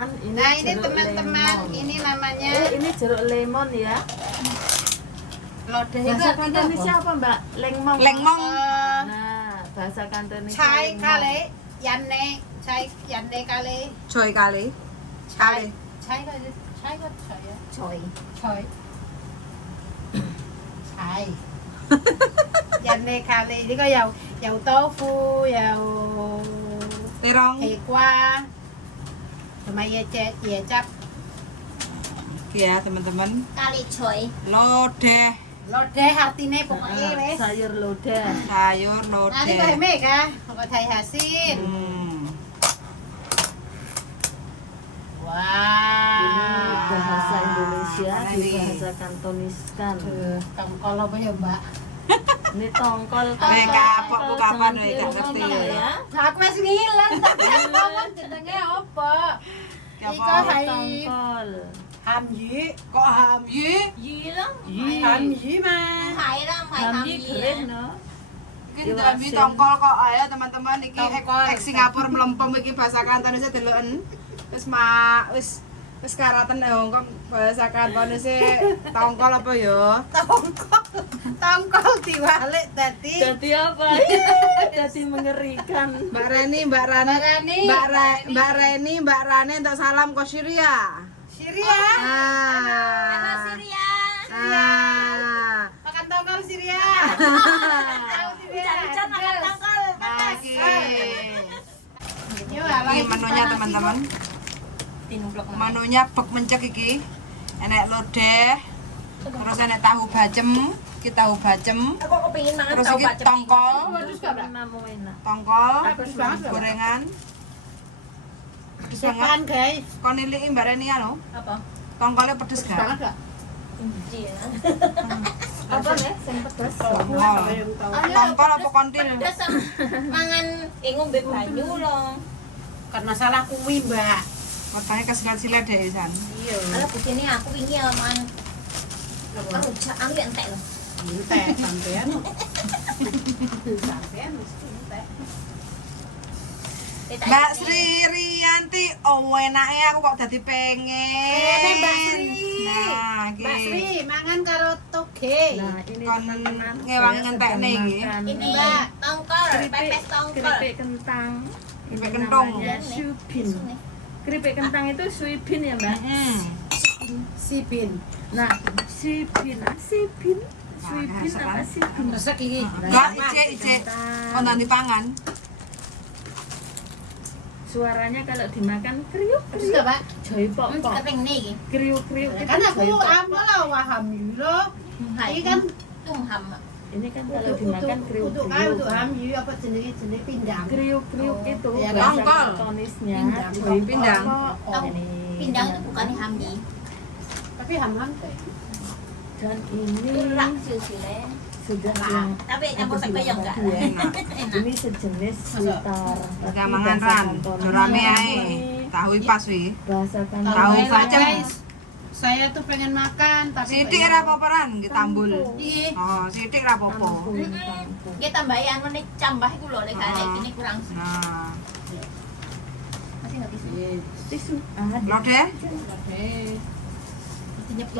Nah ini teman-teman, ini namanya ini jeruk lemon ya. lodeh. Bahasa Kantonisnya apa Mbak? Lengmong. Lengmong. Nah, bahasa Kantonisnya Chai lengmong. kale, yanne, chai yanne kale, Coy kali. Kali. chai kale, chai kale, chai ya, Coy. chai, chai. Yanne kale, ini có dầu tofu, dầu Terong. thịt qua, sama ye cap. Ya teman-teman. Kali coy. Lodeh. Lodeh artinya pokoknya wes. Sayur lodeh. Sayur Nanti lodeh. kau hemek ah, kau thai hasil. Ini Wah. bahasa Indonesia Mana ini? dibahasa Kantoniskan. Tongkol apa ya mbak? Ini tongkol. kapok bu kapan Jangan we gak ngerti tiru ya. Nah, aku masih ngilang tapi aku ngomong jenenge apa? Iko Apa? hai Tongkol. ham yi, Kok ham yi? Yi lang. ham yi mah. Hai lang, hai Kami kami. keren no. Iki ndambi tongkol kok ayo teman-teman iki Tongkol. ek Singapura melempem iki bahasa Kantonisnya deloken. Wis karatan Hongkong bahasa Kantonisnya tongkol apa ya? Tongkol diwalik tadi. Jadi apa? Jadi mengerikan. Mbak Reni, Mbak Rani, Mbak Reni, Mbak Rani untuk salam ke Syria. Syria. Anak Ah. Syria. Ah. Makan tongkol Syria. Hujan-hujan makan tongkol. Nah, iki. Yo, Ini menunya teman-teman. Menunya bek mencek iki. Enek lodeh, terus enek tahu bacem, iki tahu bacem, Aku kepingin makan terus tahu iki bacem. tongkol, Enak. tongkol, Bagus banget, Mbak. gorengan. Pedes banget. Depan guys. Kon niliki Mbak Reni anu, Apa? tongkolnya pedes Banget gak? gak? Iya. Apa nih? Sing pedes. Tongkol. Tongkol apa kontil? Pedes mangan ngombe banyu loh. Kan masalah kuwi mbak. Matanya kesilat-silat deh Isan. Iya. Ala begini aku ini ya mangan. Aku jangan entek loh. Entek sampean. Sampean mesti entek. Mbak Sri Rianti, oh enaknya aku kok dadi pengen. Ini Mbak Sri. Nah, iki. Mbak Sri mangan karo toge. Nah, ini Kon teman-teman. ngewangi saya ngentek sedang nih iki. makan Ini Mbak, tongkol, pepes tongkol. keripik kentang. Ini Keripik kentang. namanya suibin. Keripik kentang itu suibin ya Mbak? Sibin. Nah, suibin apa sibin? Resek iki. Enggak, ije. Kon nanti pangan. Suaranya kalau dimakan kriuk Terus kriuk. gak, Pak? Joy pok pok. Keping nih. Kriuk kriuk. Kan aku amo lah waham yulo. Hai. Iki kan Tumham. Ini kan kalau dimakan kriuk untuk kriuk. ham yu apa jenenge pindang. Kriuk kriuk itu Ya, bahasa tongkol. Kantonisnya. Pindang. Joy pok Pindang. pok. Tong Ini. pindang itu bukan hamdi. Tapi ham teh. Dan ini Kurang silsile. sudah yang Tapi campur tempe ya enggak. Ya. Enak. Ini sejenis switar. Udah mangan ran, dorame ae. Tahu pas wi. Bahasa Tahu Kantonis. bacem. Guys, saya tuh pengen makan tapi Sithik ra apa-apa ran, ditambul. Iya. Oh, sithik ra apa-apa. Tampung, tampung. Kita tambahin anu nih cambah iku lho nek kare ini kurang. Nah, Masih enggak bisa. Tisu. Ada. lodeh.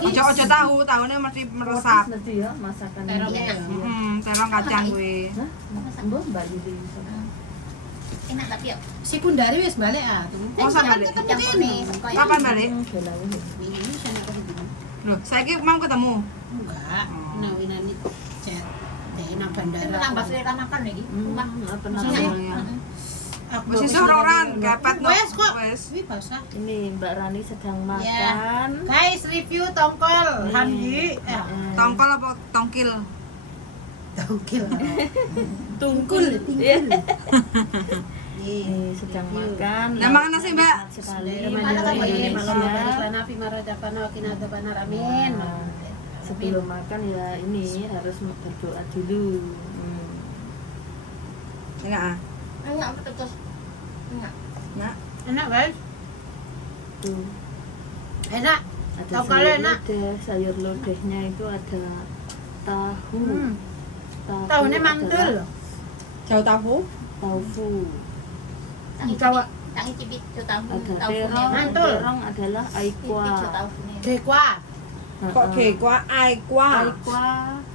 Ojo tahune mesti meresap. Nanti ya masakan Terong ini. ya. Terong kacang kuwi. Hah? Mbak Mbak Yudi. Enak tapi ya. si Kundari wis balik ah. Oh, sampe balik. Campur nih. Kapan balik? Ini sana kok begini. Loh, saiki mau ketemu. Enggak. Nah, winani chat. Dek nang Ini bandara. nambah selera makan lagi. Rumah. Pernah Maksudnya, Iya. Aku Wis iso ran, kepet no. Wes kok. Wis. Wih basah. Ini Mbak Rani sedang Ya. makan. Guys, review tongkol ham yu. Tongkol apa tongkil? Tongkil. Tungkul. Iya. Nih, Ini sedang makan. Nah, makan nasi, Mbak. Sekali Amin. Sebelum makan ya ini harus berdoa dulu. Enak ah. Enak betul. Enak. Nah, Enak kan? Tuh. Enak. Ada Tahu kalau sayur enak. lodeh, sayur lodehnya itu ada tahu. Tahunya adalah mantul. jauh tahu. Tofu. Tangi Jawa. tangi cipit jo tahu. Ada Tahu terong, Mantul. terong adalah aikwa. Cipit jo tahu. Dekwa. Kok gekwa aikwa. Aikwa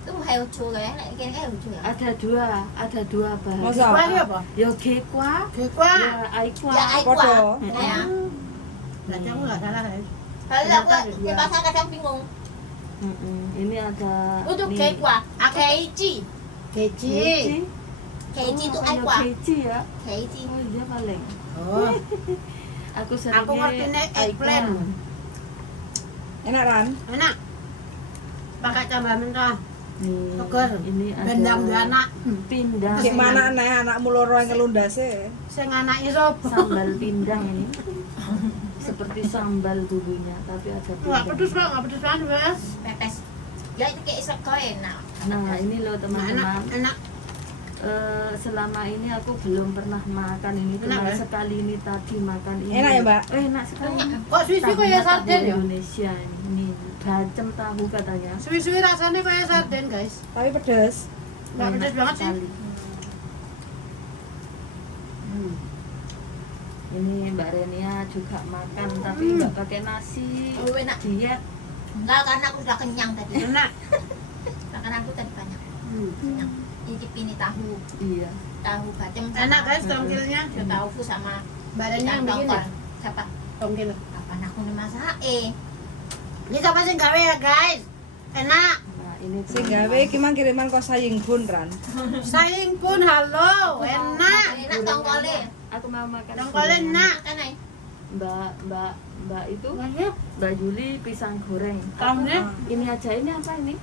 Itu heucu ya, kira heucu ya. ada dua bahasa. Masa? Dekwa ini apa? Ya gekwa, Dekwa. ya aikwa. Ya aikwa. Podo. Ya. Berarti aku nggak salah guys. Kalau aku di pasar kadang bingung. Ini ada Untuk nih. keikwa, keiji. Keci. Keiji itu Oh, kayak aikwa. keji ya. Keiji. Oh iya paling. Oh, Aku seringnya Aku ngertinya eggplant. Enak kan? enak. Pakai cabai mentah. Nih, Seger. ini ada Bendang dua anak. pindang. Gimana nih anakmu loro yang ngelundase? Sing anak isop. Sambal pindang ini. Seperti sambal bumbunya, tapi ada Enggak pindang. pedes kok, enggak pedes banget, Bes. Pepes. Ya itu kayak sego enak. Nah, ini loh Enak, teman-teman. enak. Selama ini aku belum pernah makan ini, Enak, cuma ya? sekali ini tadi makan ini. Enak ya, Mbak? Enak sekali. Kok suwi-suwi Tahunya kayak tahu sarden ya? Indonesia ini. Bacem tahu katanya. Suwi-suwi rasanya kayak sarden, guys. Tapi pedes. Enggak Enak pedes banget sih. sekali. Ini Mbak Renia juga makan tapi nggak pakai nasi. Oh, enak. Diet. Enggak, karena aku sudah kenyang tadi. Enak. Makan aku tadi banyak. Hmm. Kenyang. Ini ini tahu. Iya. Tahu bacem. Enak guys, tongkilnya. Yo tahu sama Badannya yang bikin ya? Siapa? Tongkil. Kapan aku dimasak? Ini siapa sih gawe ya, guys? Enak. Nah, ini Sing gawe iki mang kiriman kok saying bun ran. Saing pun halo, enak. Enak tongkole. Aku mau makan. Tongkolnya gorengan. enak. Makan ae. Mbak itu Mbak Yuli pisang goreng. Tahunya? Ini aja, ini apa ini?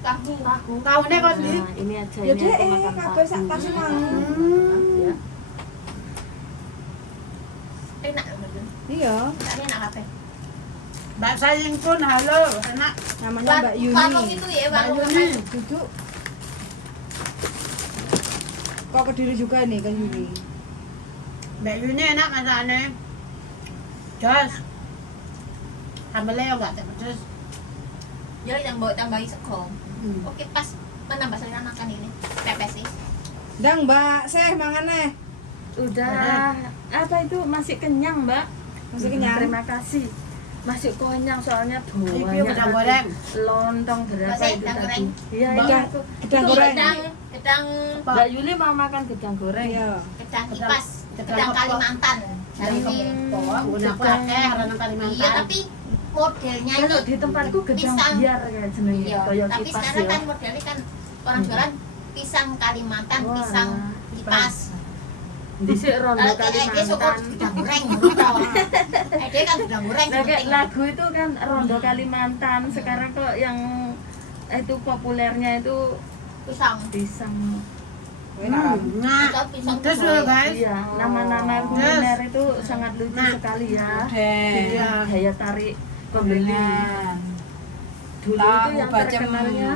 Tahu. Tahunya kok sendiri. Nah, ini aja Ya ini deh, aku makan kabeh sak tahu. tas mang. Ya. Enak bener. Iya, Enak apa? Mbak Saing pun halo, enak. namanya Mbak Warung Yuni. itu ya, warung Mbak Yuni. makan. Duduk. Kok Kediri juga nih kan Yuni. Mbak Yuni enak masakannya. Jos. Sambelnya ya enggak pedes. Ya yang bawa tambahin sego. Oke, pas menambah selera makan ini. Pepes sih. Ndang Mbak, seh manganeh. Udah. Apa itu masih kenyang, Mbak? Masih kenyang. Terima kasih. Masih kenyang soalnya Review banyak gedang tadi. goreng. Lontong berapa Masih itu gedang tadi? goreng. Iya, Gedang- iya aku. Gedang Itu goreng. Gedang Mbak Yuli mau makan gedang goreng. Iya. gedang kipas, Gedang gedang kepok. Kalimantan. Dari ini. Kok guna aku akeh karena Kalimantan. Iya, tapi modelnya Kalau ini di tempatku gedang pisang. biar kayak jenenge Iya, kaya tapi kipas sekarang ya. kan modelnya kan orang jualan pisang Kalimantan, Wah, pisang kipas. Dhisik rondo Kalau kayak dia suka Kalimantan. gedang goreng, gitu. Dia kan gedang goreng. Nah, kayak penting. lagu itu kan rondo Kalimantan. Sekarang kok yang itu populernya itu Pisang. pisang. Enak kan? Nah, Atau pisang pedes goreng. loh guys. Iya, nama-nama kuliner itu sangat lucu Nah. sekali ya. Iya. Daya tarik pembeli. Dulu itu Tahu yang bacem. terkenalnya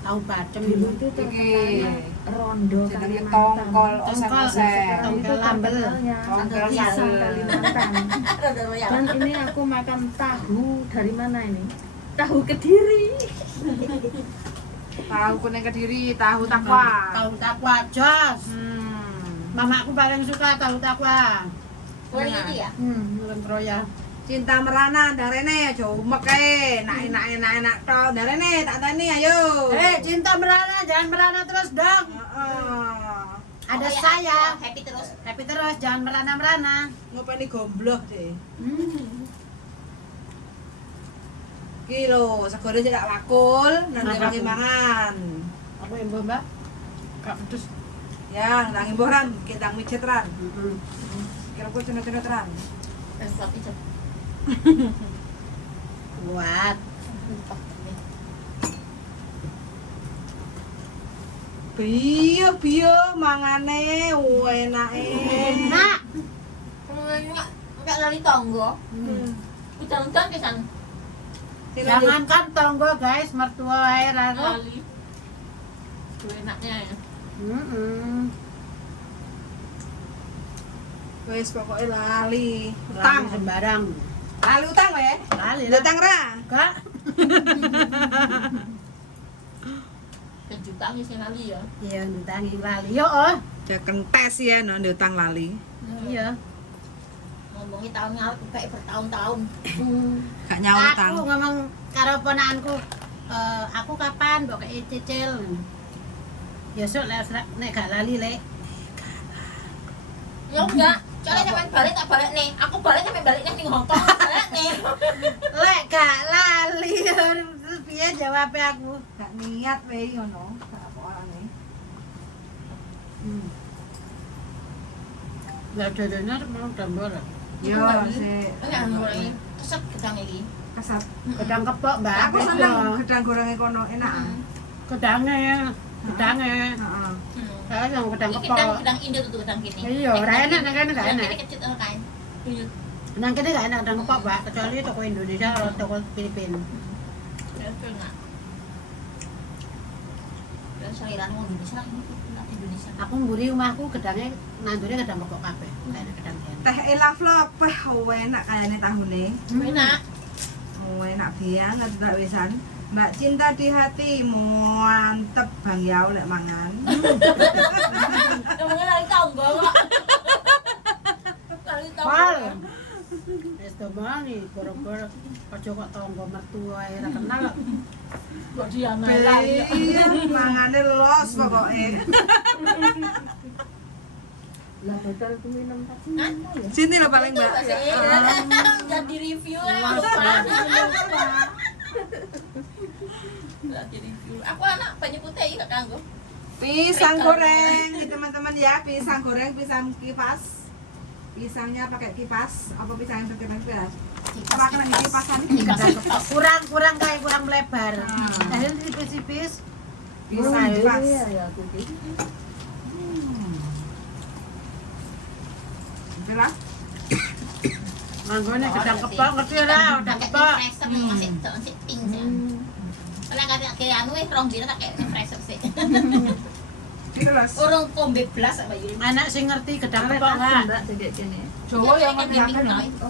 Tahu bacem. dulu itu terkenalnya rondo Jenenge Kalimantan. tongkol Tongkol. oseng-oseng. Sekarang itu Tongkol lambel. terkenalnya Tongkol pisang sambel. Kalimantan. Rondo royal. Dan ini aku makan tahu dari mana ini? Tahu Kediri. Tahu kuning Kediri, tahu takwa. Tahu takwa jos. Mama Mamaku paling suka tahu takwa. Goreng itu ya. Bukan Troya. Cinta merana darene aja umek ae. Enak to. Darene tak tani ayo. Cinta merana, jangan merana terus dong. Heeh. Ada Pokoknya saya. happy terus. Happy terus, jangan merana-merana. Ngopeni gombloh deh. Ki lho, segone sik tak wakul, nanti Makan. lagi mangan. Aku yang mbak. Gak pedes. Yang nang imbuh ran, kita mijet ran. Kira ku cenut-cenut ran. Tapi Kuat. Biyo mangane enake. Enak. enggak lali tonggo. Udan-udan pisan. Jangankan tonggo guys, mertua air rara. Lali. Itu enaknya ya. Wis pokoke lali. Utang Utang. sembarang. Lali utang we. Kali lah. Utang ra. Kak. Kejutan sih lali ya. Iya, utangi lali. Yo, oh. Ya kentes ya no utang lali. Iya. Ngomongin tahun nyaut kayak bertahun-tahun. Gak nyaut tang. Aku ngomong karo ponakanku, aku kapan mbok kei cicil. Ya sok nek gak lali lek. Ya enggak, soalnya sampai balik tak balik nih. Aku balik sampai balik nih Hongkong balik nih. Lek gak lali terus piye jawabe aku? Gak niat wae ngono. Gak apa-apa. Lah dadane mau tambah. Yo sik. Enggak mulai keset gedang iki. Kesat. Gedang kepok, Mbak. Aku seneng gedang gorengnya kono enak. Gedangnya ya. Gedangnya. Heeh. Saya yang gedang Ini kepok. gedang Indo tuh gedang gini. Iya, ora enak nang kene gak enak. Ini kecil kain. Tuyul. Nang kene gak enak gedang kepok, Mbak, kecuali toko Indonesia atau toko Filipina. Enggak. Dan selera mau Indonesia ini enggak Indonesia. Aku mburi omahku gedangnya nandure gedang kepok kabeh. Gak enak gedang biyen. Teh elaf lho, peh enak kayane tahune. Enak. Oh, enak banget Mbak Wisan. Mbak cinta di hati, mantep Bang Yau lek mangan. Ngomongin lagi tonggo kok. Lagi tonggo. Pal. Wis to mani, boro-boro aja kok tangga mertua ae ra kenal kok. Kok dia ngelak. Iya, mangane los pokoke. Lah botol ku minum tadi. Sini lo paling Mbak. Jadi review Jadi review. Aku anak banyak putih gak kanggo. Pisang goreng nih teman-teman ya, pisang goreng, pisang kipas. Pisangnya pakai kipas, apa pisang yang pakai kipas? Apa kena di kipasan? Kurang kayak kurang melebar. Akhirnya tipis-tipis. Pisang kipas. Ya aku iki. Bila? Manggone gedang kepok ngerti ora, gedang Pakai kepok. freezer masih masih pink sih. Karena kayak anu rong dina tak kayak freezer sih. Itu los. Orang kombe blas apa yuri. Anak sing ngerti gedang kepok enggak? Mbak segek kene. Jawa yang kayak makan pink ya.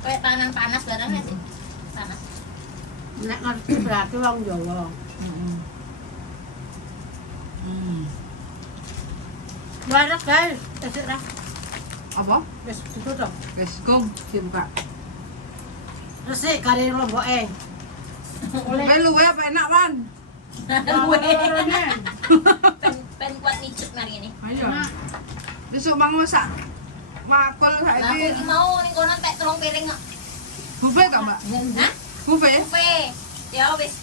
Kayak tangan panas barangnya sih. Panas. Nek ngerti berarti wong Jawa. Warak guys, esuk ra. Apa? Wis ditutup. Wes, gong dibuka. Resik kare lomboke. Oleh luwe apa enak, Wan? Pen kuat micut mari ini. Ayo. Besok mang masak. Makul Lah aku saiki. iki mau ning kono tek 3 piring kok. Buffet ta, Mbak? Hah? Buffet? Buffet. Ya wis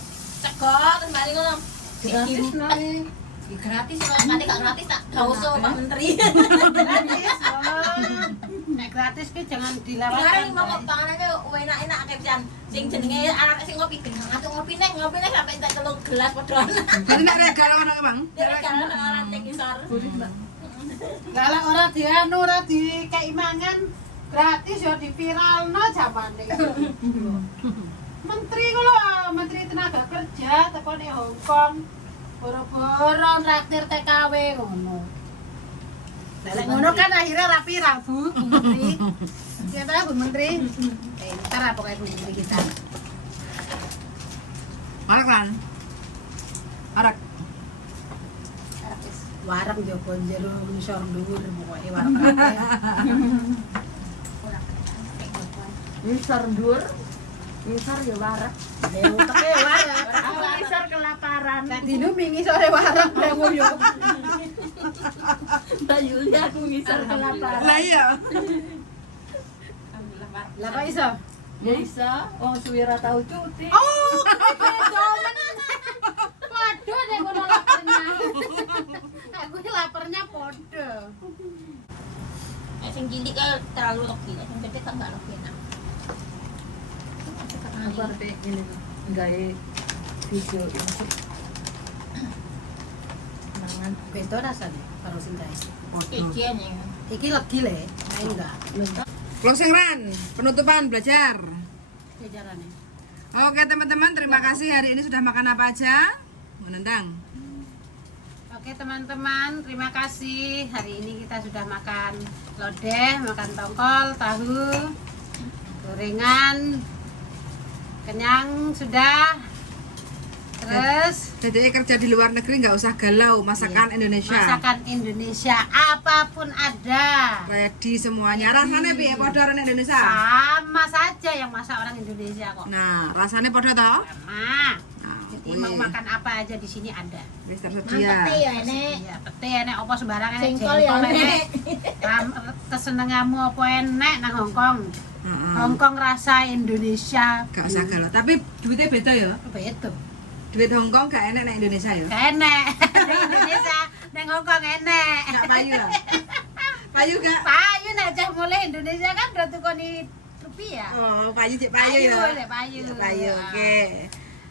sego terus balik ngono. Gratis nari. Gratis kalau kali gak gratis tak gak usah Pak Menteri. Gratis. Nek gratis ki jangan dilewatkan. Kemarin mau kok panganannya enak-enak kayak pisan. Sing jenenge anak sing ngopi ben ngatuk ngopi nek sampai entek 3 gelas padha. Jadi nek regal ngono ki, Bang? Dia kan orang tek isor. Kalau ora dianu ora dikei mangan gratis ya diviralno jamane. Menteri ku lho, Menteri Tenaga Kerja tekone Hongkong. Boro-boro traktir TKW ngono. Lah lek ngono kan akhirnya rapi rabu Bu Menteri. Siapa Bu Menteri? Ntar apa kayak Bu Menteri kita. Arak kan? Arak. Warung Joko jero ngisor dhuwur pokoke warung kabeh. Ngisor dhuwur. Ngisor ya warak. Ya uteke warung. Aku ngisor kelaparan. Nek dino mingi sore warung dewe yo. Mbak Yulia aku ngisor kelaparan. Lah iya. Lah kok iso? Ya isa, wong suwira tau cuti. Oh, beda men. Padha nek ngono lapernya. Aku ki lapernya padha. Sing cilik kan terlalu lebih, sing gede kan enggak lebih enak. Aku arep ngene gawe video ini. Mangan Beda rasane karo sing kae. Ijen ya. Iki legi le, kae enggak. Closing run, penutupan belajar. Jajarane. Oke teman-teman, terima kasih hari ini sudah makan apa aja? Menendang. Oke teman-teman, terima kasih. Hari ini kita sudah makan lodeh, makan tongkol, tahu, gorengan, kenyang sudah. Terus Jadi kerja di luar negeri nggak usah galau, masakan Indonesia. masakan Indonesia apapun ada. Ready semuanya. Rasanya piye padha orang Indonesia? Sama saja yang masak orang Indonesia kok. Nah, rasanya padha toh? Sama. Nah, Jadi kuwi mau makan apa aja di sini ada. wis Mantep tersedia. ya enek. Iya, pete enek apa sembarang enek. Jengkol ya enek. Kesenenganmu apa enek nang Hongkong. Heeh. Hongkong rasa Indonesia. Gak usah galau. Tapi duitnya beda ya. Begitu. Duit Hongkong gak enak nek Indonesia ya. Enek. Di Indonesia, nang Hongkong enek. Gak payu lah. Payu gak? Payu nek cah mulai Indonesia kan udah tukoni rupiah. Oh, payu cek payu ya. Lek payu. Cek payu. Oke.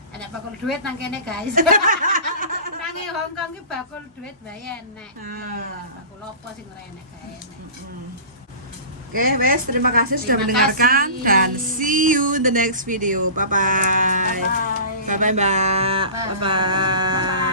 Ada bakul duit nang kene guys. Nang Hongkong ki bakul duit bae enek. Ah. Bakul opo sing ora enek gak enek. Oke, wes terima kasih sudah Terima mendengarkan kasih. dan see you in the next video. Bye bye. Bye. Bye bye, Mbak. Bye bye.